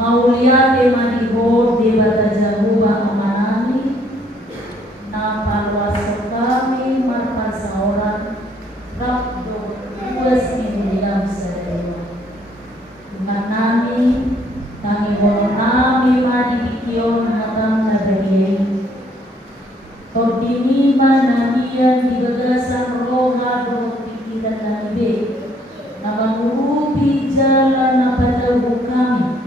Mauliate maniho debata Jehovah amanami na palwaso kami marpasaoran rapdo uas iniliam sadaya Tuhan nami tangi bolo nami madikikio natang nadagiyai Todini mananian digagasan roha do pikiran nanibe nabangurupi jalan napadahu kami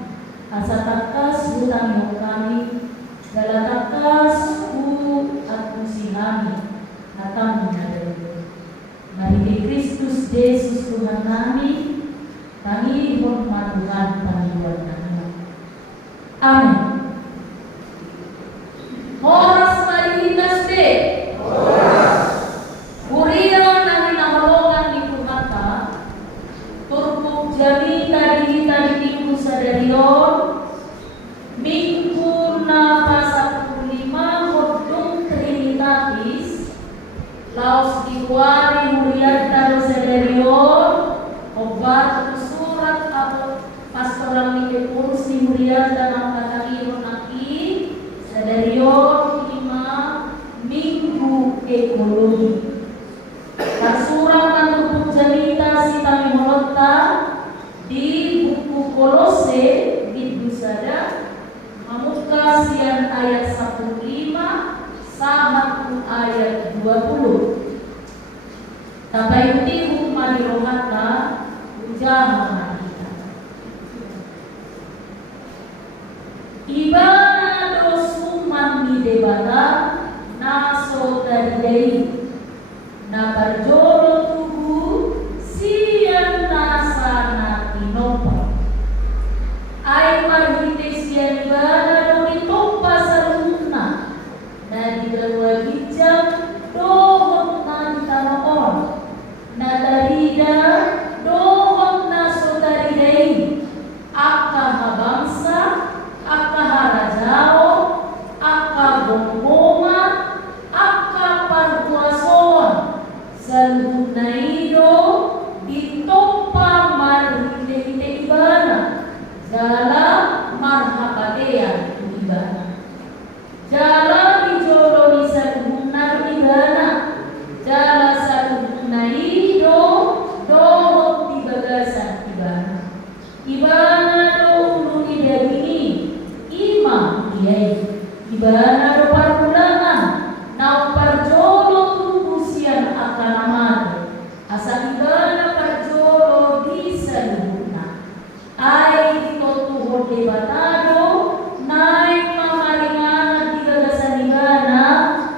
asatakas hutang kami galatakas at musihami natam nadagiyai Mari di Kristus Yesus Tuhan kami kami hormat Tuhan panggilan kami Amin. Horas marihitas de Kuria nang inaholongan ni Tuhata turpuk jami tadi minggu sadarion minggu na pasapul 5 hodung trinitatis laos diwari muriat taro sadarion obat surat atau pastoral ni kurus ni muriat dan angkatangiro naki sadarion 5 minggu ekologi Kasurat untuk cerita si kami meletak di buku Kolose di Dusada Mamuka sian ayat 15 sahabat ayat 20 Tapai tihu madirohata ujah kita Ibana dosuman di debata naso dari na barjolo tubuh sian nasana tinopa ay marhite sian ibana doni topa saruna na di dalawa hijab dohon na tanoon na darida dohon na sodaridei akka habangsa akka harajao akka bongbonga akka parkuason Salunaido ditopa marhite ibana jala marhapatea ibana jala dijolo ni salunar ibana jala salunaido dohot dibagasan ibana do uluni dagini ima iyai ibana do parpulangan nau parjolo asal ibana parjolo di saluna ay ditotuho debatado naik mamaringan digagasan ibana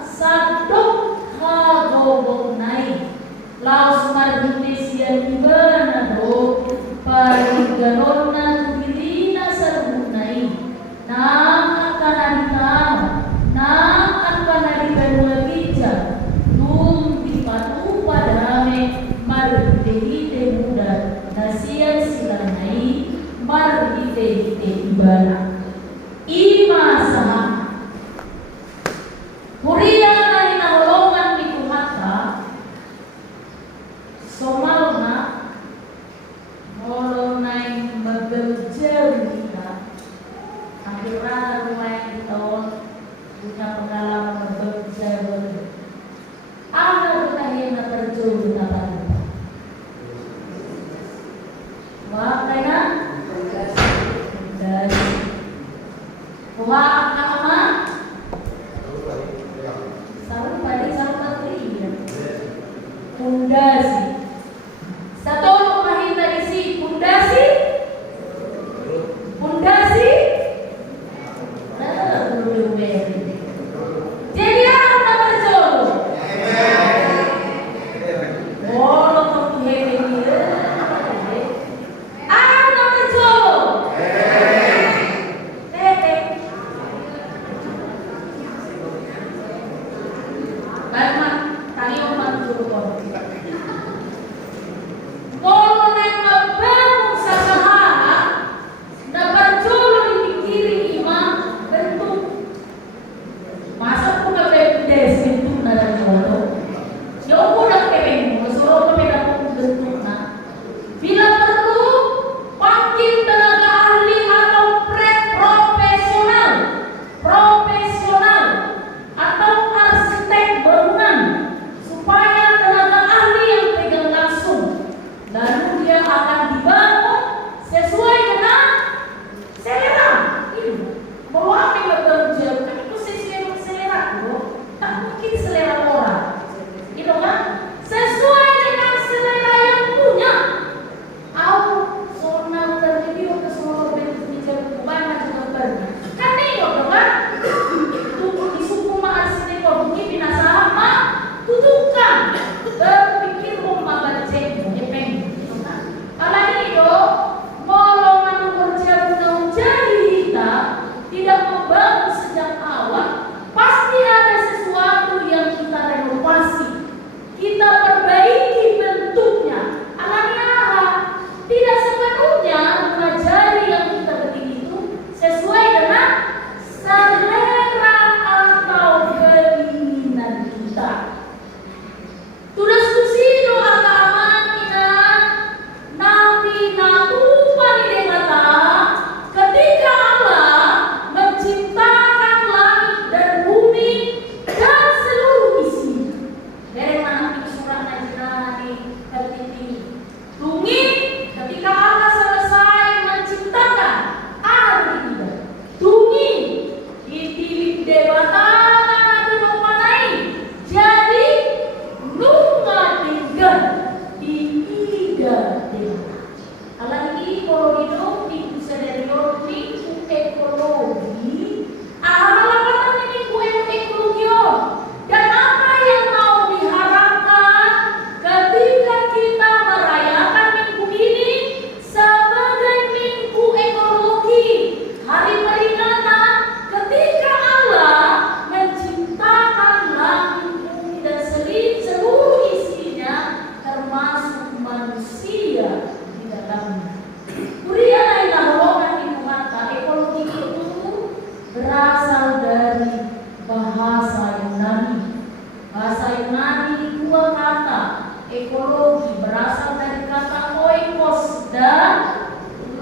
sadok kagobok naik laos marhitesian ibana do pariganon na tubirina salunay nang akanaditama nang akanadipalwagija nung dipatupa dame marhite muda nasian silanai marhite ibana ima sama Kuria na inaholongan ni Tuhata somalna molo nai mabeljel kita akhirnya lumayan tahun punya pengalaman mabeljel ada yang terjun apa wah kena dari wah nama saru pada saru pundasi satu mahita isi pundasi belum jadi apa nama jolo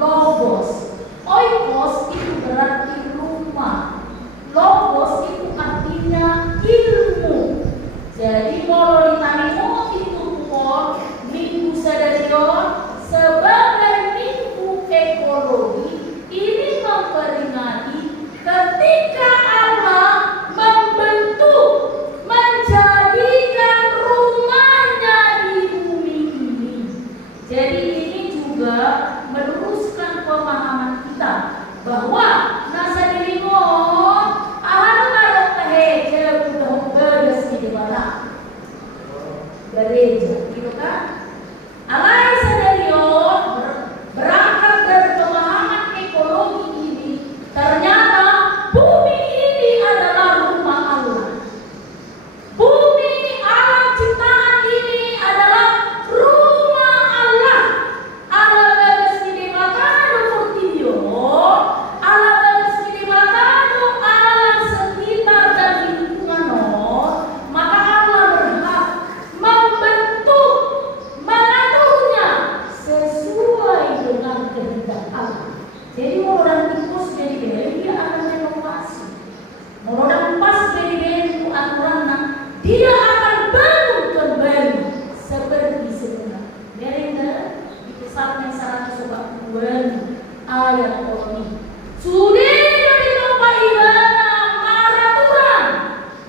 logos. Oikos itu berarti rumah. Logos itu artinya ilmu. Jadi mololitanimo itu pun minggu sadarion sebagai minggu ekologi ini memperingati ketika Allah membentuk, menjadikan rumahnya di bumi ini. Jadi ini juga meluruskan pemahaman kita bahwa nasa diri mo alam tahe udah beres di mana gereja gitu kan. Alai sadarion berangkat dari pemahaman ekologi ini, ternyata bumi ini adalah rumah Allah. Bumi alam ciptaan ini adalah rumah Allah. Alam beres di makano fortio, alam beres di makano alam sekitar dan lingkungan maka Allah berhak membentuk, mengaturnya sesuai dengan kehendak Allah. Jadi mau orang tikus jadi beri dia akan renovasi. Mau orang pas jadi beri itu aturannya dia akan bangun kembali seperti semula. Mereka di kisahnya 140 ayat ini sudah dari tempat ibadah maraturan.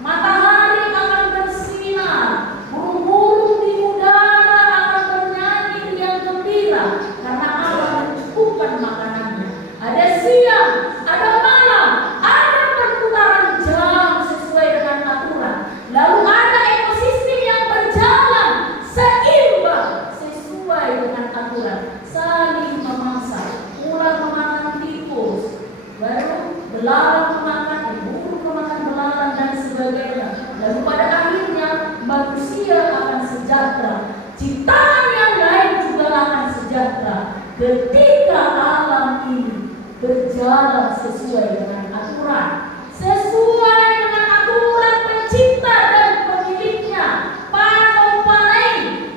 Matahari akan bersinar, burung-burung di udara akan bernyanyi riang gembira karena Allah mencukupkan makanannya. Ada siang, ada malam, ada perputaran jam sesuai dengan aturan. Lalu ada ekosistem yang berjalan seimbang sesuai dengan aturan, saling memasak, ular memakan tikus, baru belalang memakan burung memakan belalang dan sebagainya. Lalu pada akhirnya manusia akan sejahtera, ciptaan yang lain juga akan sejahtera ketika alam ini berjalan sesuai dengan aturan, sesuai dengan aturan pencipta dan pemiliknya. Panopalei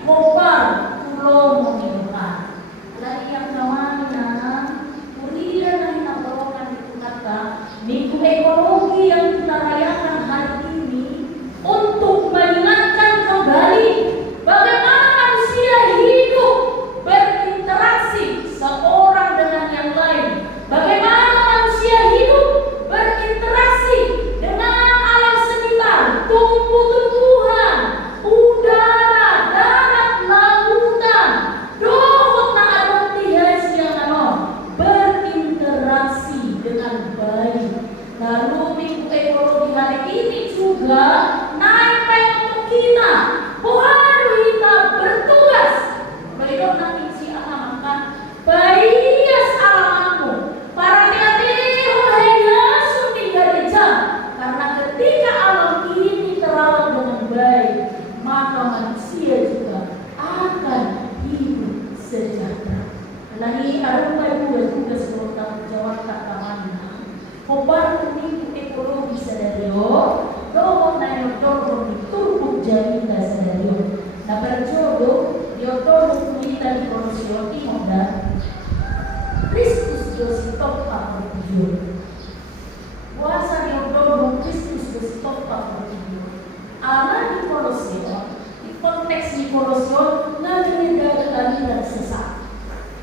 mobar pulau mengilukan. Lagi yang kawannya, kuliah yang nabawakan itu kata minggu ekologi yang kita rayakan hari ini untuk mengingatkan kembali bagaimana manusia hidup berinteraksi seorang dengan yang lain. Bagaimana manusia hidup berinteraksi dengan alam sekitar, tumbuh-tumbuhan, udara, darat, lautan, dohot na adoptihes yang berinteraksi dengan baik. Lalu minggu ekologi hari ini juga naik untuk kita. Waduh, kita bertugas. Baiklah nanti si akan Baias alamanmu para teateo layasun di gereja, karena ketika alam ini terawat dengan baik, maka manusia juga akan hidup sejahtera. Lagi ada dua tugas tanggung jawab kata mana. Kobar minggu ekologi sadario, doa na yotor diturbuk jarinda sadario. Na perjodo yotor kita di korosyon imoda. Kristus Jositop Pakujo. Puasa di Oktober Kristus Jositop Pakujo. Allah di Koloseo, di konteks di Koloseo mengenai aliran sesat.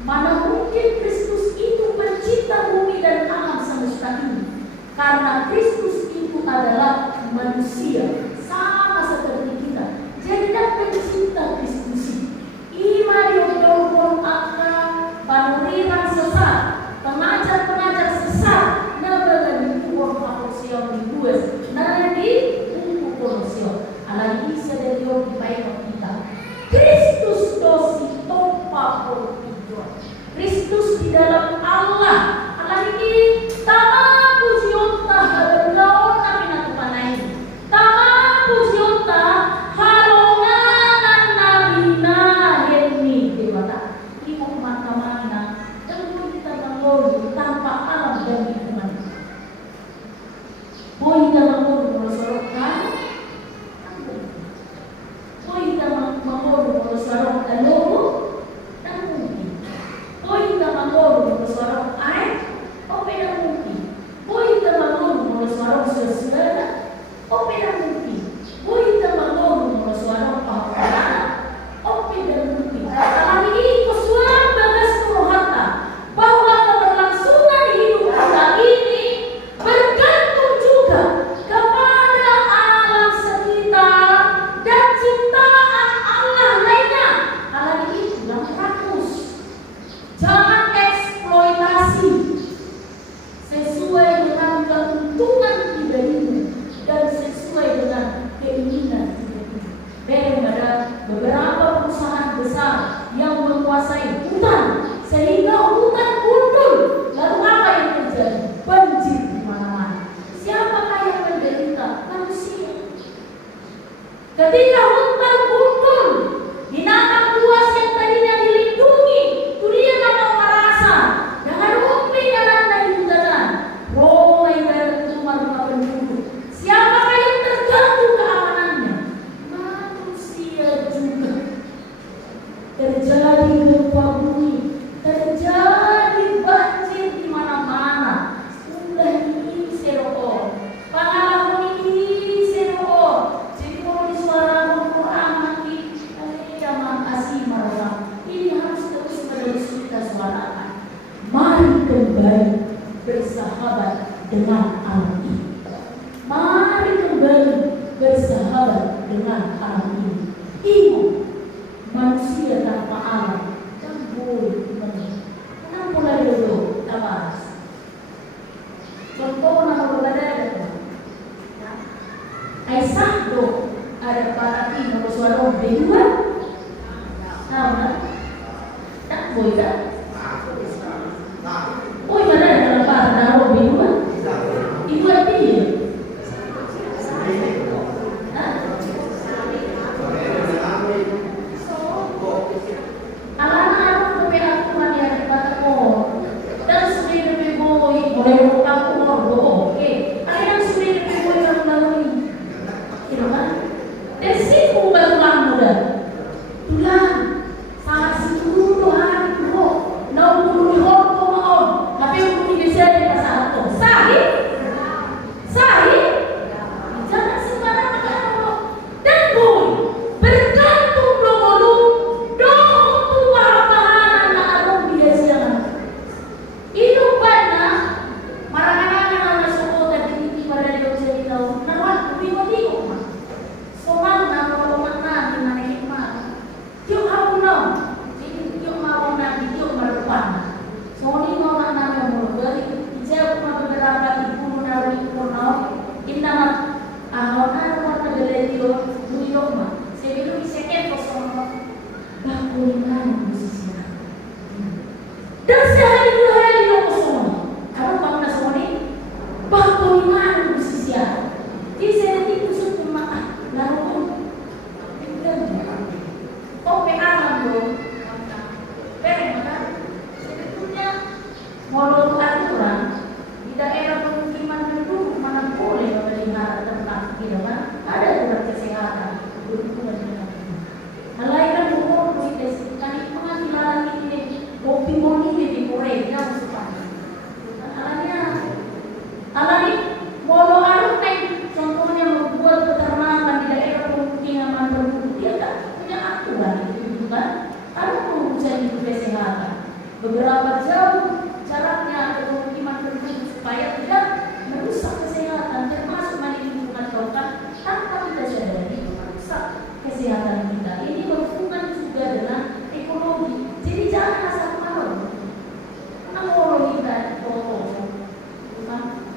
Mana mungkin Kristus itu pencipta bumi dan alam semesta ini? Karena Kristus itu adalah manusia sama seperti kita. Jadi pencipta Kristus. Ima di Oktober akan panuriran sesat, pengajar-pengajar sesat kembali bersahabat dengan alam ini. Mari kembali bersahabat dengan alam ini. Ingat, manusia tanpa alam kan boleh menang. Kenapa mulai dulu tabas? Contoh nama berbeda ada. Aisyah do ada para timur suara berdua. Tahu tak? Tak boleh tak? Oh, mana ada para taruh berdua? Ibu dia. Beberapa jauh jaraknya ke pemukiman penduduk supaya tidak merusak kesehatan, termasuk mandi lingkungan lautan tanpa kita sadari merusak kesehatan kita. Ini berhubungan juga dengan ekologi. Jadi jangan asal marah. Kenapa orang kita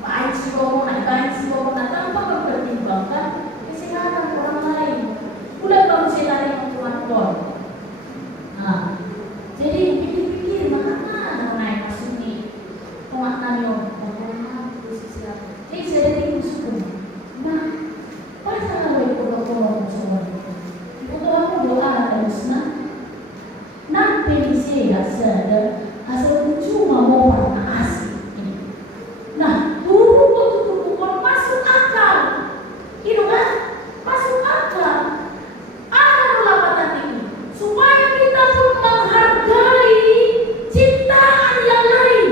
baik si bangunan tanpa mempertimbangkan kesehatan orang lain. Udah kamu sedari Tuhan. Nah, jadi pikir-pikir mana naik masuk pemaknaan jadi saya dari suku. Nah, pasal kalau ikut semua itu aku doa dan senang. Nanti saya sadar asal cuma mau warna asli. Nah, turu masuk akal. Itu kan masuk akal. Ada lapatan ini supaya kita pun menghargai ciptaan yang lain.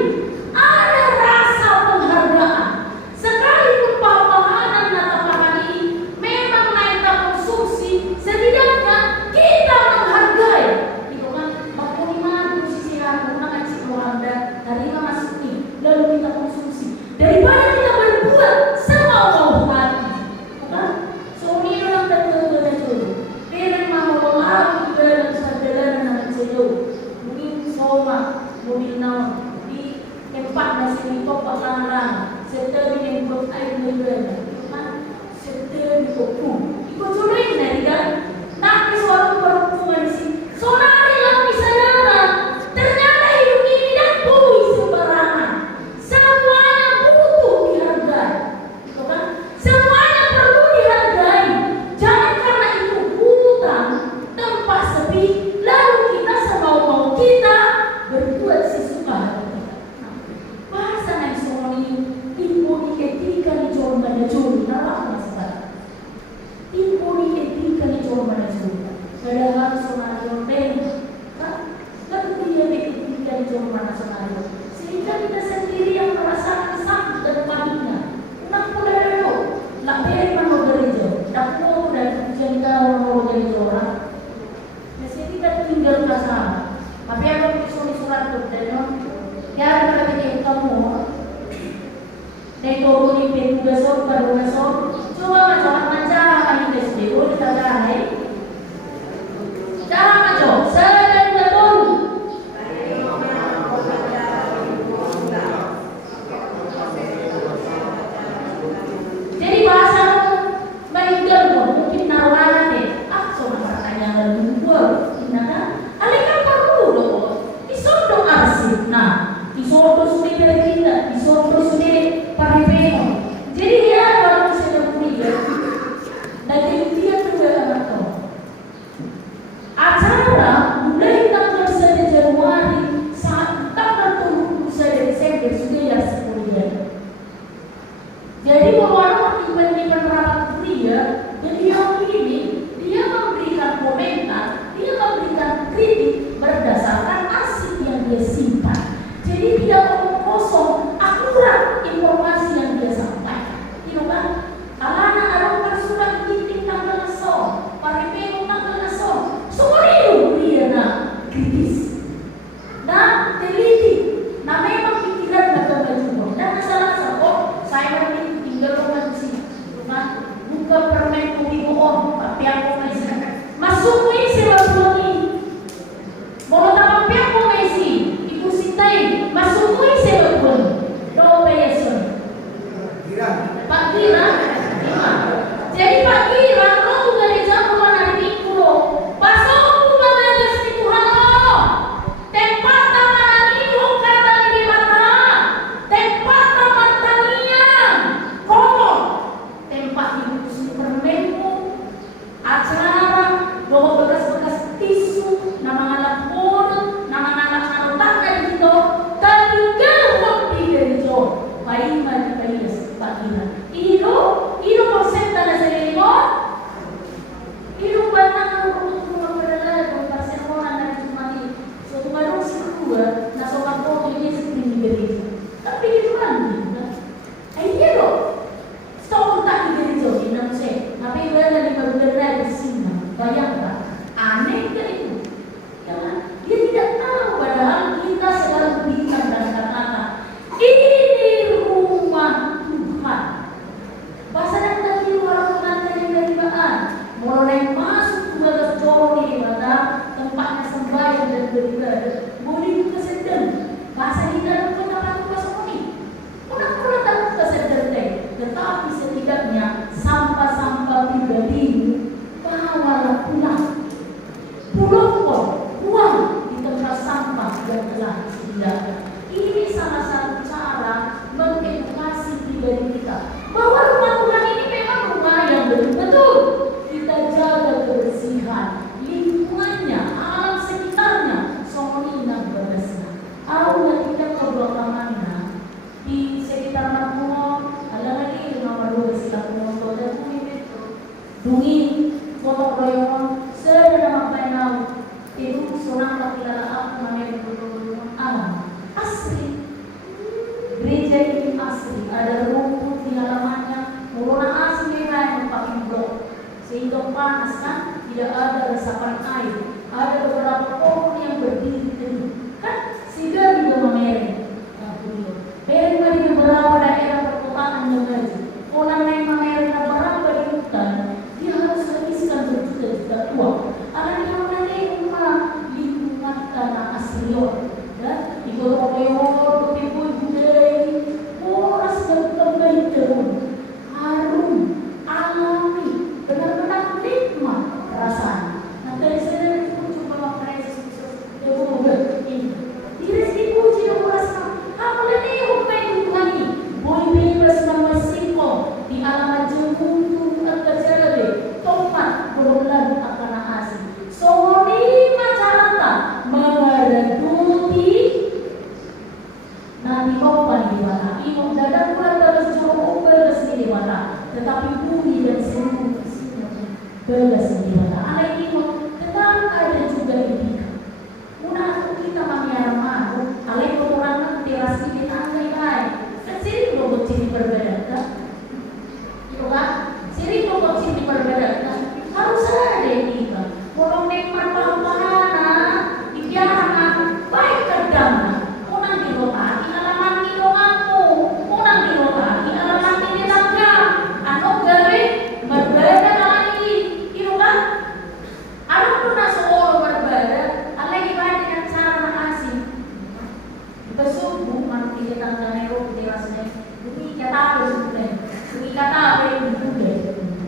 Ada rasa penghargaan. Sekalipun pahaman natapakan ini memang naik konsumsi, setidaknya kita menghargai. Itu kan bagaimana posisi menggunakan cikgu Anda terima masuk ini, lalu kita konsumsi. Daripada kita berbuat semau hati. Bukan? Suami orang tertentu dulu. Dia mau mengalami dalam sadaran anak cedok. Mungkin soma, mobil naon di tempat nasi topak larang. Serta yang buat air menggana. Serta di kopu. Ikut curi nanti kan? Nanti suatu perhubungan di sini. Sonari yang bisa jalan. Ternyata hidup ini dan bui sembarangan. Semuanya butuh dihargai. Itu kan? Semuanya perlu dihargai. Jangan karena itu hutang, tempat sepi, lalu kita semau-mau kita berbuat sesuka hati kita. Nah, bahasa yang semua ini timbul ketika di jomba dan juri, nalar masalah. Timbul semua. Neko ini besok baru besok. Coba macam cara ini SDO kita cari. Cara macam sedang betul. Jadi bahasa Malaysia mungkin nawaran deh. Soal pertanyaan dua, nah, alihkan perlu loh. Isodo arsip, nah, isodo sudah berkita, isodo sudah paripeno. Jadi dia baru sudah kuliah, dan jadi dia juga anak tahu. Acara mulai tanggal 1 Januari saat tanggal 1 Desember sudah ya kuliah. Jadi orang tiba-tiba rapat kuliah, jadi yang ini dia memberikan komentar, dia memberikan kritik berdasarkan arsip yang dia simpan. Jadi tidak omong kosong, akurat informasi yang dia sampaikan. Gitu kan? Alana ada sudah titik tanggal naso, paripeno tanggal naso, semua itu dia nak kritis, nah teliti, nah memang pikiran macam macam. Dan masalah sebab saya tinggal rumah di sini, kan? Buka permen kopi bohong, tapi aku masih masuk ni sebab ni. Mau tak apa aku masih ibu sintai masuk ni sebab ni. Doa Yesus. Pak Gira, jadi Pak Gira kalau tu dari jam mana di Minggu, pasal aku belajar di Tuhan Allah. Tempat taman ini kata di mana? Tempat taman tanian, kotor. Tempat ibu supermenmu, acara, bawa bekas-bekas tisu, nama anak bodoh, nama anak anak dari itu, tapi waktu dari itu, bayi pagi. Ino persen tanah selimut, ino banyak rumah berada persekolah dari cuma ini, suatu baru dua, nasokan foto ini seperti beri, tapi itu kan, iya loh. Stop tak di gereja di Indonesia, tapi berada di beberapa di sini. Bayangkan, aneh kan itu? Ya kan? Dia tidak tahu padahal kita sedang berbincang dan kata-kata ini rumah Tuhan. Bahasa dan tadi orang pengantin dari Baan, mulai masuk ke jauh di mana tempatnya sembahyang dan beribadah. Boleh juga sedang bahasa kita bukan apa apa seperti. Kurang tak kesedar deh. Tetapi setidaknya sampah-sampah pribadimu bawalah pulang. Buang di tempat sampah yang telah disediakan. Ini salah satu cara mengedukasi pribadi kita bahwa rumah Tuhan ini memang rumah yang betul-betul kita jaga kebersihan lingkungannya, alam sekitarnya, sonina berbesar. Awalnya kita kebelakangannya di sekitar Marmuno, ada lagi nomor 2 sekitar Marmuno dan Bungi, foto royongan, sedang penau, itu sonang kakilala aku namanya betul-betul alam asli. Gereja ini asli, ada rumput di halamannya, mulai asli yang pakai blok, sehingga panas kan, tidak ada resapan air. Ada beberapa pohon yang berdiri teduh, kan? Sigar juga memeri. Beri di beberapa daerah perkotaan yang maju. Orang yang memeri beberapa di hutan, dia harus habiskan berjuta-juta uang. Akan dimana rumah lingkungan tanah asli, dan di Gorontalo, di Budaya, poras dan kembali turun, harum, alami, benar-benar nikmat rasanya. Nah dari sana itu cuma memperoleh sesuatu ini. Tidak dipuji dan merasa, apa lagi yang Tuhan ini? Boleh bebas memasiko di alamat jemput atau jalabe, tempat berulang akan asli. Sohoni masyarakat mengereduti nanti opan di mana, imam dadang pula terus jauh belas di mana, tetapi bumi dan seluruh isinya belas di mana. Anak imam tetap ada juga etika. Muna kita mengiara mahu, alai pengurangan teras ini angkai. Siri kelompok ciri berbeda, itu kan? Siri kelompok ciri berbeda, harus ada etika. Kalau memang apa-apa, dibiarkan baik kedamna. Unang di kota, inalaman nilo subuh manusia tangga nero rasanya ini kata apa sebenarnya ini kata apa yang dibuat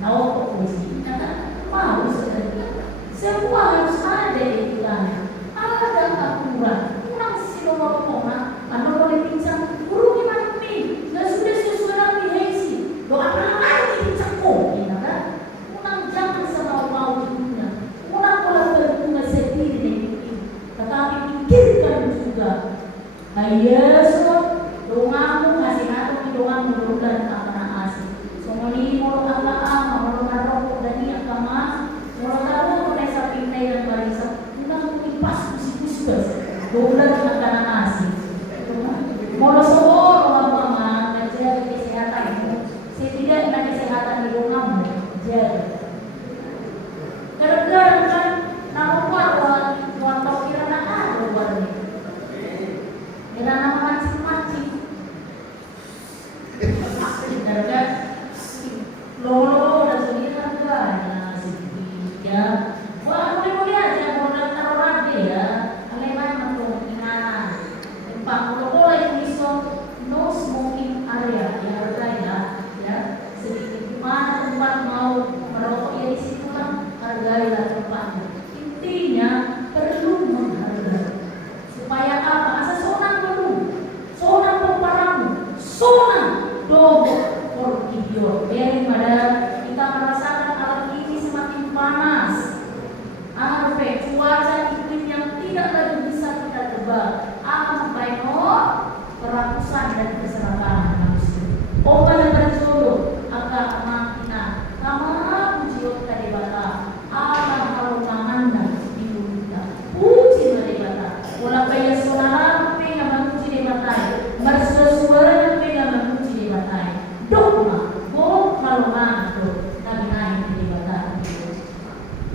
tahu kok polisi kata mau sebenarnya semua harus ada etikannya ada aturan kurang sih nomor anu boleh pincang guru gimana nih nggak sudah sesuai behesi doa lagi pincang kok kan kurang jangan sama mau hidupnya kurang pola berbunga sendiri ini tetapi pikirkan juga Yesus doamu kasih aku doa menurunkan apa asih semua ini mau apa mau rokok dan ini agama mau tahu mereka pintai dan barisan udah mungkin pas musik-musik bulan akan asih mau semua apa menjaga kesehatanmu setidaknya kesehatan di rumahmu jaga gara-gara kan nama waktu kirana ada warna kirana mancing-mancing gara-gara lolo dan sendiri harganya sedikit ya wah boleh aja mau taruh rade ya aleman mentung gimana tempat lolo yang bisa no smoking area ya harganya ya sedikit gimana tempat mau merokok ya di situ kan hargailah tempatnya intinya perlu menghargai supaya apa asal sonang dulu sonang pemparamu sonang dogo porkidio daripada kita merasakan alam ini semakin panas cuaca iklim yang tidak lagi bisa kita tebak akan membaikkan kerakusan dan keserakahan manusia obat dan berjodoh akan makina kama ujiot kadebata alam kalau namanda di dunia uji kadebata wala kaya sonara penga menguji debata bersuara penga menguji debata dogma bo kalau manado nabi naik debata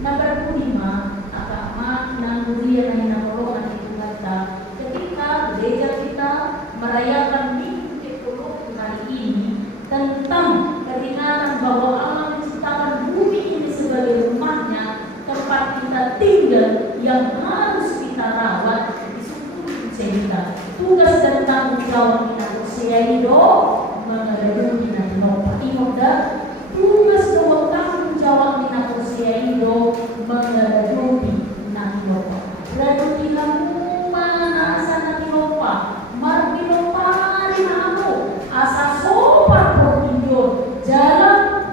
number 5 agama nangguria na hinamulungan itu kata ketika gereja kita merayakan minggu ke-10 hari ini tentang keringanan bahwa Allah menciptakan bumi ini sebagai rumahnya tempat kita tinggal yang harus kita rawat di suku cerita tugas dan tanggung jawab kita usia hidup mengadui nanti nopo imoda tugas dan tanggung jawab kita usia hidup mengadui nanti nopo lalu kita mana sana tilopa marti lopa di mana asa sopan portindo jalan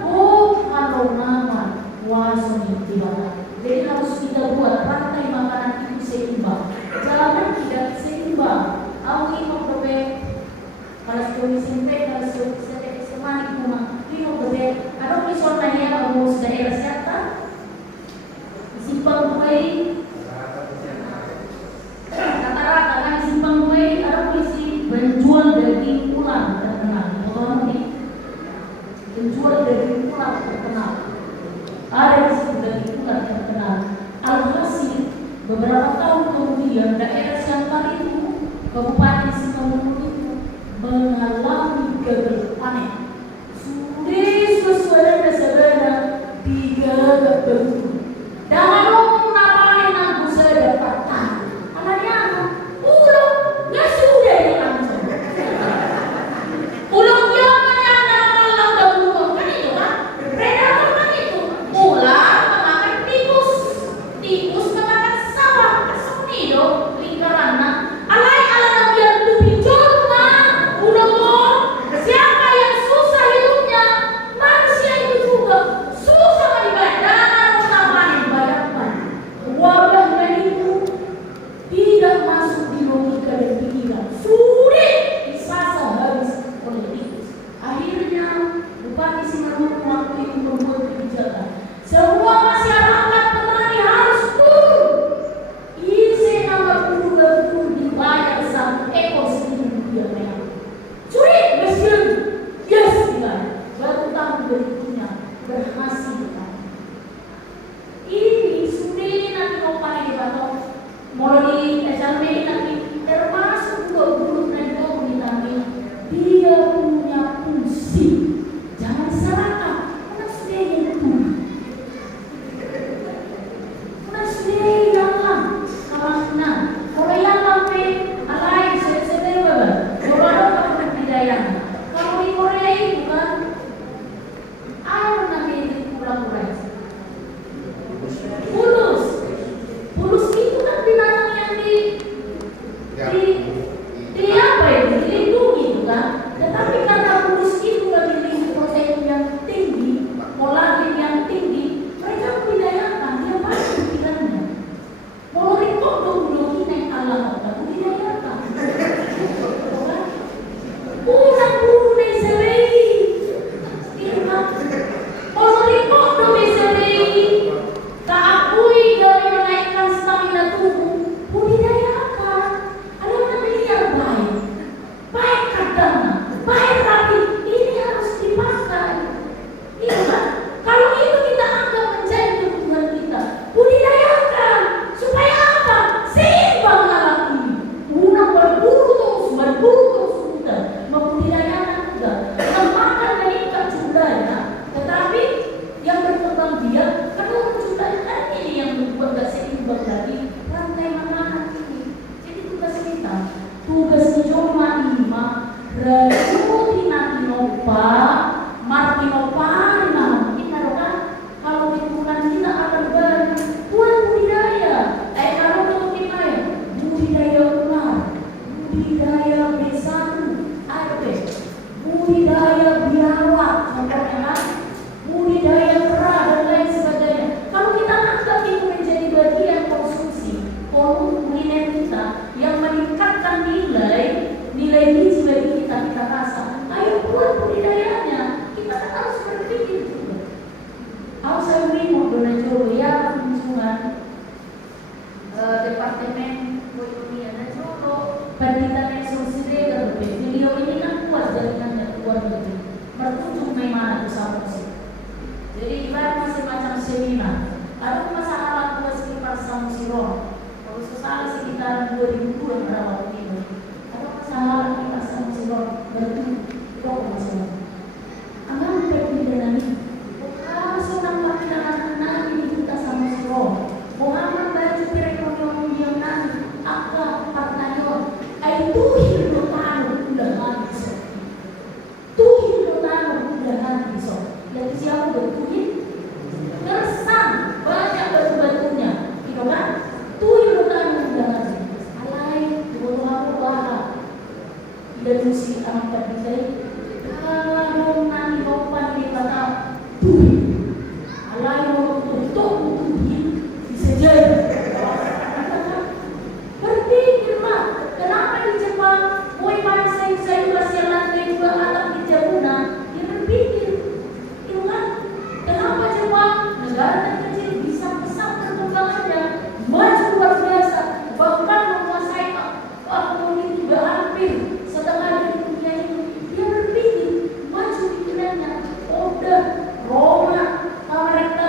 kalau nama wasoni tiba jadi harus kita buat rantai makanan itu seimbang jangan tidak seimbang aku ingin berbe kalau sudah simpe kalau sudah semani cuma ingin berbe ada misal nanya kamu sudah siapa simpang mulai rata-rata kan simpang mulai ada polisi penjual daging ular terkenal orang ini penjual daging ular terkenal ada di situ daging ular terkenal alhasil beberapa tahun kemudian daerah Siantar itu Kabupaten Simalungun itu mengalami gagal panen sudah sebenarnya digagap begitu dan ada mana usaha musik. Jadi ibarat macam seminar. Ada masalah buat sekitar sama siro. Kalau susah sekitar 2000 berapa waktu itu. Ada masalah kita sama siro berarti kok masalah. Angan pergi dengan ini. Kalau seorang laki anak ini kita sama siro. Muhammad baju perekonomian yang nanti akka partnayon ay tuhil do tano ulangan iso. Tuhil do tano ulangan iso. Yang siapa bertuhin? Gersang banyak batu-batunya, gitu kan? Tuhil do tano ulangan iso. Alay, bodoh apa bahar. Tidak mesti amat terbitai. Kalau nanti lopan di kata tuhil. Alay mau tutup tuhil. Sejauh berpikirlah, kenapa di Jepang boy pada saya masih lantai 2 atap di Jabuna, dia berpikir, itu kan, kenapa Jepang negara terkecil bisa pesat perkembangannya, maju luar biasa, bahkan menguasai komoditi hampir setengah dari dunia ini. Dia berpikir, maju pikirannya, udah Roma, Amerika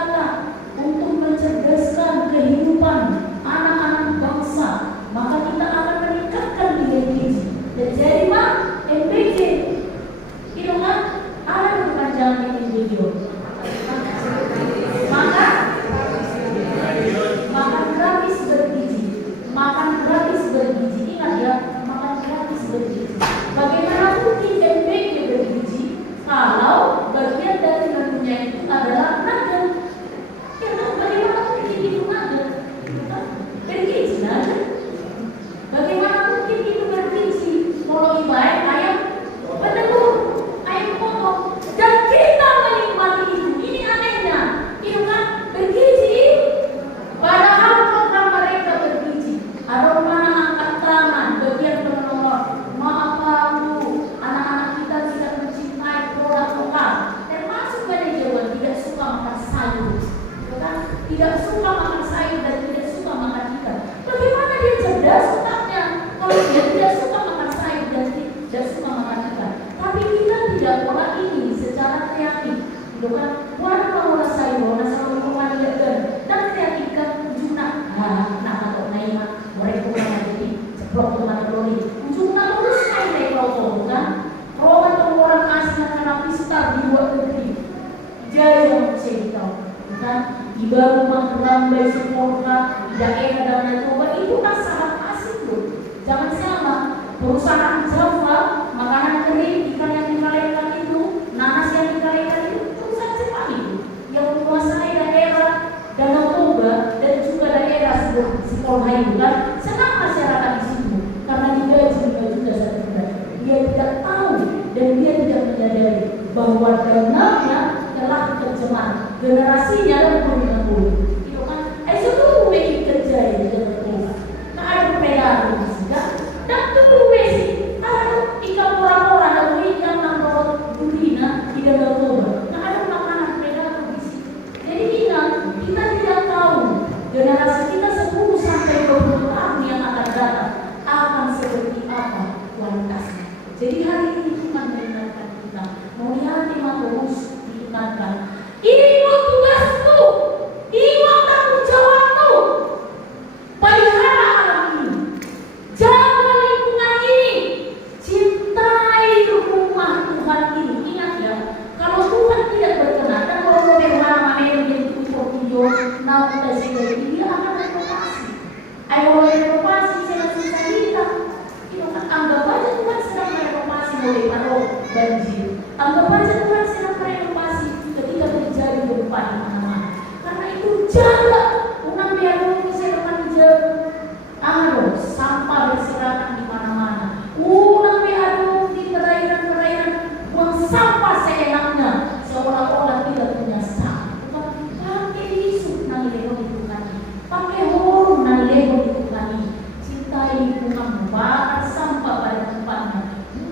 untuk mencerdaskan kehidupan anak-anak bangsa, maka kita akan meningkatkan nilai gizi. Dan jadi Pak, MBG itu kan ada kepanjangan MBG. Makan gratis bergizi, makan gratis bergizi. Ingat ya, makan gratis bergizi. Bagaimana mungkin MBG bergizi kalau bagian dari menunya itu adalah nugget? Bagaimana mungkin itu nugget? Bergizi nugget. Bagaimana mungkin itu bergizi? Kalau ibarat ayam petelur, ayam potong, dan kita menikmati itu. Ini anehnya, itu kan bergizi. Padahal program mereka bergizi. Ada mana angkat tangan, bagian menolak. Maaf Bu, anak-anak kita tidak mencintai produk lokal. Termasuk manajemen tidak suka makan sayur. Tidak suka makan sayur dan tidak suka makan ikan. Bagaimana dia cerdas otaknya kalau dia tidak suka makan sayur dan tidak suka makan ikan? Tapi kita tidak pola ini secara kreatif. Bukan warna sayur, warna sayur warna legan dan kreatifkan ujungnya. Nah atau naima mereka mana jadi ceplok kemana lori. Ujungnya terus naik kalau bukan. Kalau atau orang asing karena pista dibuat negeri. Jadi yang saya tahu, bukan? Tiba rumah rambai sekolah di daerah Danau Toba itu kan sangat asik loh. Jangan salah, perusahaan Java, makanan kering, ikan yang dikalekan itu, nanas yang dikalekan itu, perusahaan Jepang itu yang menguasai daerah Danau Toba dan juga daerah sekolah itu kan. Senang masyarakat di situ karena digaji 5 juta satu bulan. Dia tidak tahu dan dia tidak menyadari bahwa dananya telah tercemar. Generasinya dan pemimpin itu kan, seluruh media kerja yang terbuka. Nah ada perbedaan juga. Dan tuh besi, ada ikan pora-pora dan ikan nangkot durina di Danau Toba. Nah ada makanan perbedaan di sini. Jadi ingat, kita tidak tahu generasi kita 10 sampai 20 tahun yang akan datang akan seperti apa kualitasnya. Jadi hari ini Tuhan mengingatkan kita, melihat iman terus diingatkan. Ini tugasmu, ini tanggung jawabmu. Pelihara alam ini, jaga lingkungan ini, cintai rumah Tuhan ini. Ingat ya, kalau Tuhan tidak berkenan dan kalau bagaimana yang menjadi video, nah kita segera dia akan renovasi. Ayo renovasi susah kita. Itu kan anggap aja Tuhan sedang merenovasi mulai taruh banjir. Anggap aja Tuhan sedang merenovasi ketika terjadi gempa di mana-mana. Karena itu jaga unang biar bisa akan jaga sampah berserakan di mana-mana. Unang biar di perairan-perairan buang sampah seenaknya seolah-olah tidak punya sampah. Pakai isu nang lego ditukani, pakai horung nang lego ditukani. Cintai lingkungan, bakar sampah pada tempatnya,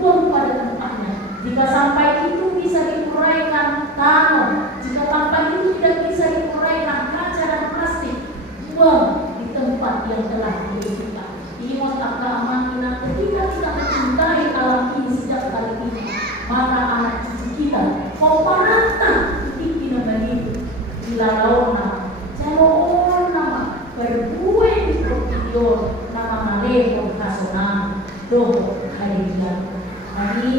buang pada tempatnya. Jika sampai itu bisa diuraikan, tanam. Jika sampah itu tidak bisa diuraikan, kaca dan plastik, buang di tempat yang telah ditentukan. Iwan keamanan ketika kita mencintai alam ini sejak kali ini, maka anak cucu kita Komparata hindi kinabalik ilalaw na jaloon na berbueng propilyon na mga lehong kasunang doho kaibigan. Kami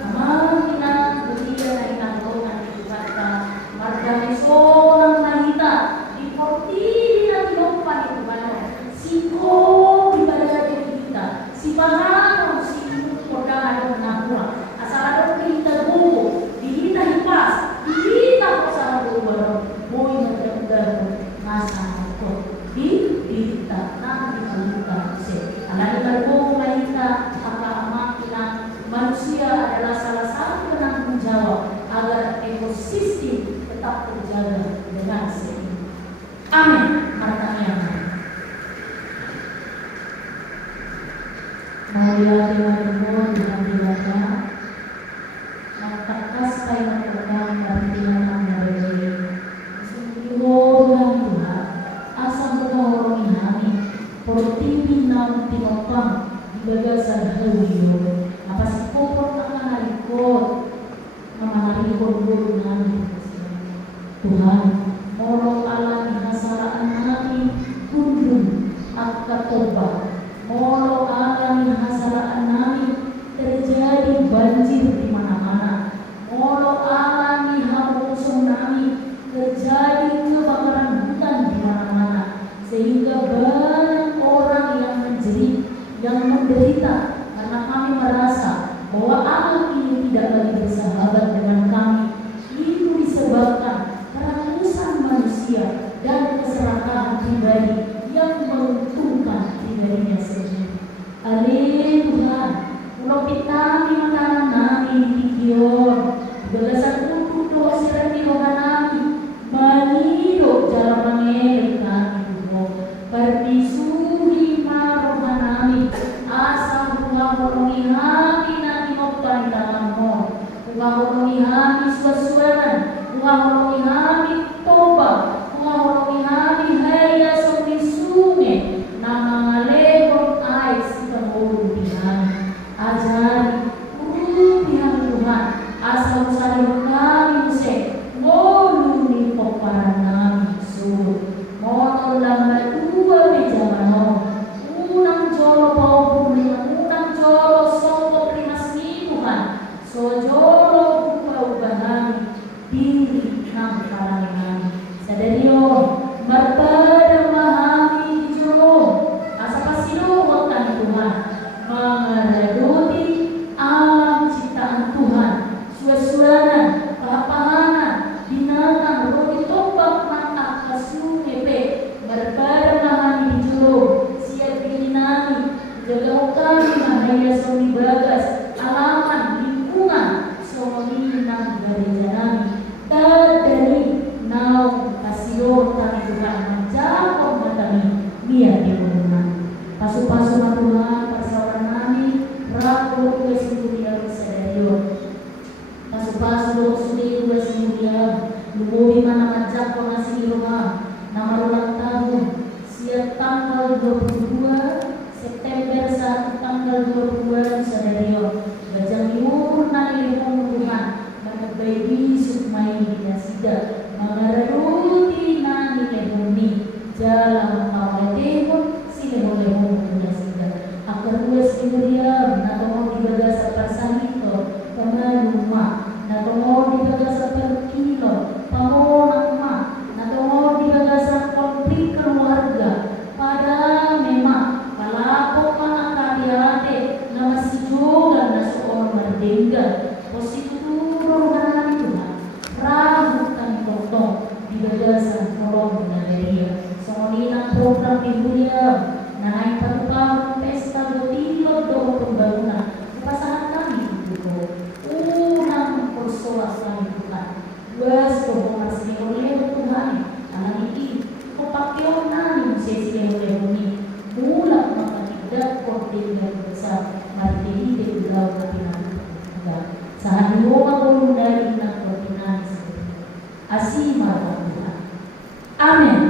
amang kinabutiya na inangkong ng ikata marganiso ng nahita di porti na tinumpan ito ba siko di badala kita si panganon si kodahan ng nakuha asal kita buko di kita hipas di kita ko sa lugar boy na tanda nasa ko di kita na di kita se alay ko mahita manusia adalah salah satu penanggung jawab agar ekosistem tetap terjaga dengan seimbang. Amin. Martanya. Mulia Tuhan Tuhan dibaca. Matakas kayak terbang dari dalam dari. Tuhan Tuhan. Asam berkorong inami. Portipi nam tinopang bagasan hawiyo. Apa si popor akan halikot mamahalikot guru namin Tuhan morong alam hasaraan namin kundun at katoba morong alam hasaraan namin terjadi banjir di mana-mana morong alam hamusong namin terjadi kebakaran hutan di mana-mana sehingga banyak orang yang menjerit yang menderita karena kami merasa bahwa alam ini tidak lagi bersahabat dengan kami. Itu disebabkan kerangusan manusia dan keserakahan pribadi yang menguntungkan dirinya sendiri. Ale Tuhan, menopit kami makanan kami di kior, belasan untuk doa serati doa kami, manido jalan mengelak kami Tuhan, perdisuri maroh kami. Asal uang hami nanti nopan dalam mo, uang hami suasuan, uang hami toba, uang hami haya sungai sungai, nama ngalekon ais kemulu Tuhan, ajari Tuhan Tuhan, asal usaha kami musik, molu ni poparan kami sur, mono lambat dua meja mano, unang jolo pau jolo sopo primas Tuhan sojolo ubahan diri ng kalangan sadario marpada mahami jolo asa pasinuotan Tuhan mangaraduti alam ciptaan Tuhan suasuranan kapahanan binatang roti tombak mata kasunepe marpada mahami jolo siap binani jaga kami mahaya soni bagas alaman lingkungan soni nang gereja nami dari nau kasio kami Tuhan menjawab kami biar diulang pasu-pasu Tuhan persoalan nami raku kue sinturia sadario pasu-pasu sudi kue sinturia lumobi mana majak nasi rumah nama ulang tahun siap tanggal 22 September 1 tanggal 22 sadario bajang liur nali Tuhan baby sukmai dinasida mangararuti nani lehuni jalan awal tehun si lehun dinasida akar luas imuriam natongo dibagasa parsahito pemaluma natongo dibagasa per kilo pamonang ma natongo dibagasa konflik keluarga pada memang palapo ka akadiate na masijugan na soon mardengga posituro manang Tuhan rahut kami totong dibagasan kolong galeria songinang program Ibuliam na ay pagpapang pesta gotilog do pembangunan pasangan kami itu unang persoas kami Tuhan was pohon asli oleh Tuhan anak ini kopakyo nani sesi oleh bumi mula makatidak korting yang besar martini de ulau kapinan saat lupa turun dari nak koordinasi asima Tuhan. Amin.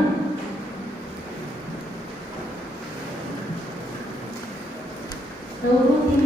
Turuti